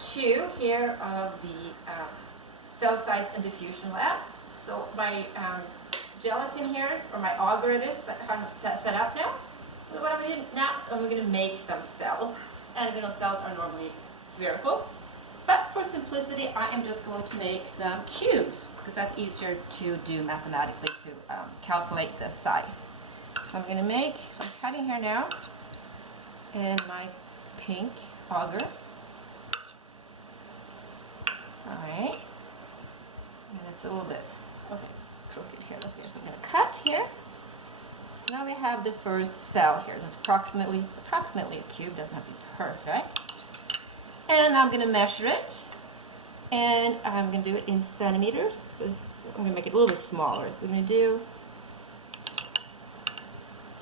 2 here of the cell size and diffusion lab. So my gelatin here, or my agar it is, that I have set up now. So what I'm going to do now, I'm going to make some cells. And cells are normally spherical. But for simplicity, I am just going to make some cubes, because that's easier to do mathematically to calculate the size. So I'm going to make, so I'm cutting here now in my pink agar. Alright. And it's a little bit, okay, crooked here. Let's get, so I'm going to cut here. So now we have the first cell here. That's approximately a cube, doesn't have to be perfect. And I'm going to measure it. And I'm going to do it in centimeters. So I'm going to make it a little bit smaller. So we're going to do,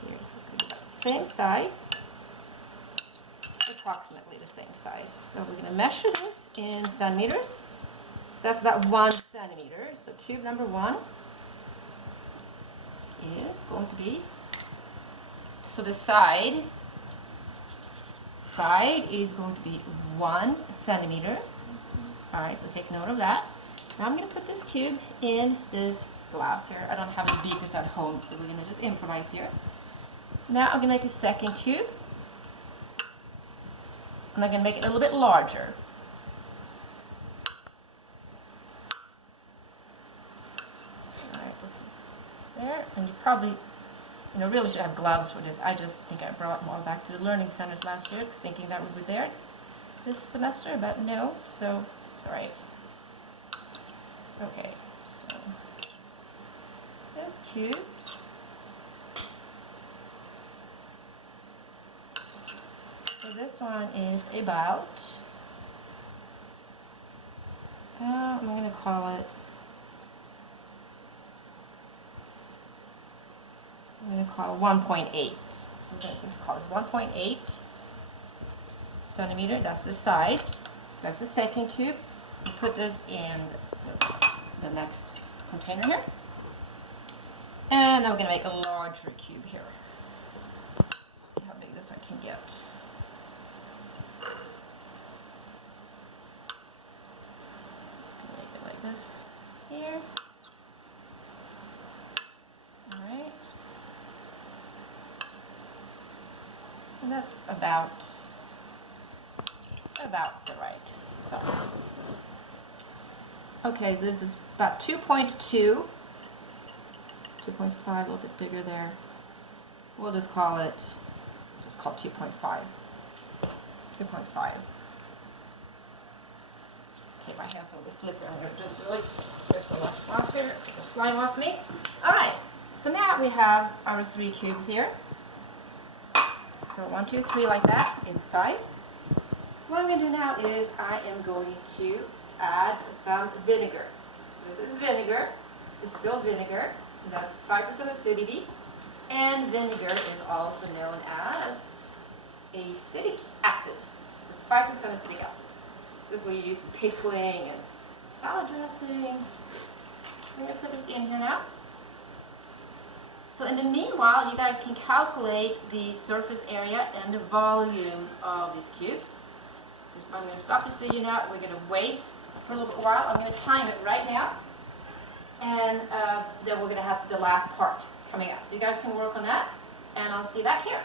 here's about the same size. Approximately the same size. So we're going to measure this in centimeters. So that's about 1 centimeter. So cube number 1 is going to be, so the side is going to be 1 centimeter. Alright, so take note of that. Now I'm going to put this cube in this glass here. I don't have any beakers at home, so we're going to just improvise here. Now I'm going to make a second cube. And I'm going to make it a little bit larger. Alright, this is there. And you probably, really should have gloves for this. I just think I brought them all back to the learning centers last year, because thinking that would be there this semester, but no, so it's alright. Okay, so there's cube. So this one is about, I'm going to call it, 1.8. So let's call this 1.8 centimeter. That's the side. So that's the second cube. We'll put this in the next container here. And I'm going to make a larger cube here. See how big this one can get. Just going to make it like this here. Alright. And that's about the right size. Okay, so this is about 2.2, 2.5, a little bit bigger there. We'll just call it 2.5. 2.5. Okay, my hand's a little bit slippery. I'm going to just really get the much off here, get the slime off me. Alright, so now we have our 3 cubes here. So 1, 2, 3 like that in size. So what I'm going to do now is I am going to add some vinegar. So this is vinegar, distilled vinegar. That's 5% acidity. And vinegar is also known as acetic acid. So it's 5% acetic acid. This is what you use for pickling and salad dressings. I'm going to put this in here now. So in the meanwhile, you guys can calculate the surface area and the volume of these cubes. I'm going to stop this video now. We're going to wait for a little bit while. I'm going to time it right now. And then we're going to have the last part coming up. So you guys can work on that. And I'll see you back here.